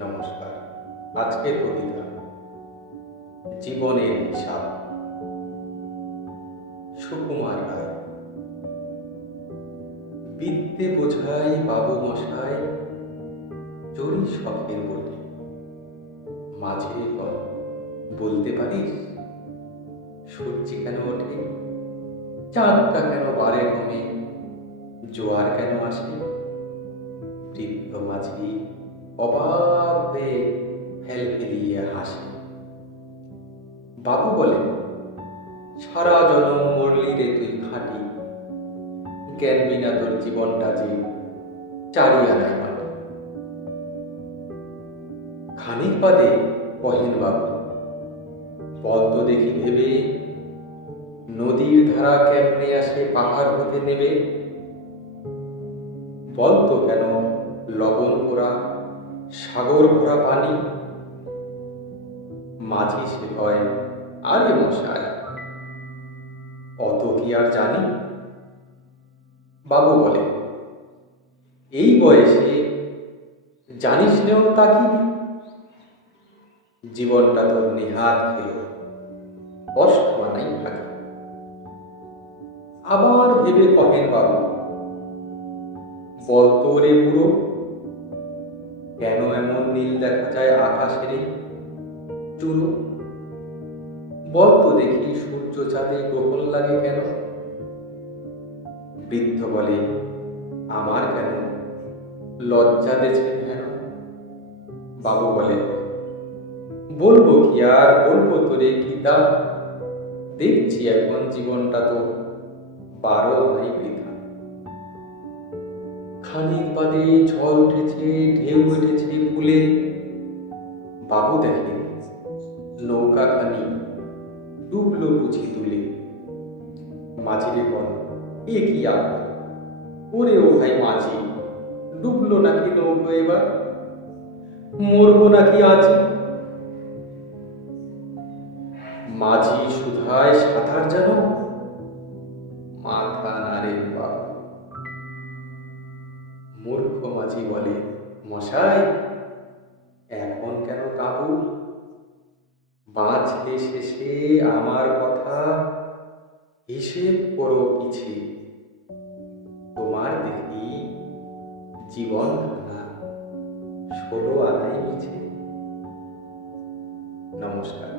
নমস্কার। আজকের কবিতা জীবনের হিসাব। সুকুমার রায়। বিদ্যে বোঝাই বাবু মশাই, চড়ি শখের বটে। মাঝে কর বলতে পারিস, সূর্য কেন ওঠে, চাঁদটা কেন বারে কমে, জোয়ার কেন আসে। বৃদ্ধ মাঝি অবাক হয়ে ফেলিয়ে হাসে। বাবু বলেন, সারা জনম মরলি রে তুই খাঁটি, জ্ঞান বিনা তোর জীবনটা যে চারি আনায় মাটি। খানিক বাদে কহেন বাবু, বল তো দেখি ভেবে, নদীর ধারা কেমনে আসে পাহাড় হতে নেবে। বল তো কেন লবণ পোড়া সাগর ভরা পানি। মাঝি সে কয়, আরে মশাই, অত কি আর জানি। বাবু বলে, এই বয়সে জানিস নেও তা কি। জীবনটা তোর নেহাত খেল, কষ্ট বানাই থাকে। আবার ভেবে কহেন বাবু, বল তো রে বুড়ো, কেন এমন নীল দেখা যায় আকাশের চুড়ো। বল তো দেখি সূর্য চাঁদে গ্রহণ লাগে কেন। বৃদ্ধ বলে, আমার কেন লজ্জা দেছে কেন। বাবু বলে, বলবো কি আর বলবো তোরে কি তা, দেখছি এখন জীবনটা তো বারো নাই বৃথা। খানিক বাদে ঝড় উঠেছে, ঢেউ উঠেছে ফুলে। বাবু দেখে নৌকাখানি ডুবলো বুঝি তুলে। মাঝিরে বল, এ কি আবার, ওরে ও ভাই মাঝি, ডুবলো নাকি নৌকো এবার, মরবো নাকি আজ। মাঝি সুধায় সাঁতার জানো, মাথা নাড়ে বাবু। মূর্খ মাঝি বলে, মশাই এখন কেন কাবু, বাঁচলে শেষে আমার কথা হিসেব করো পিছে। তোমার দেখি জীবন খানা 16 আনাই মিছে। নমস্কার।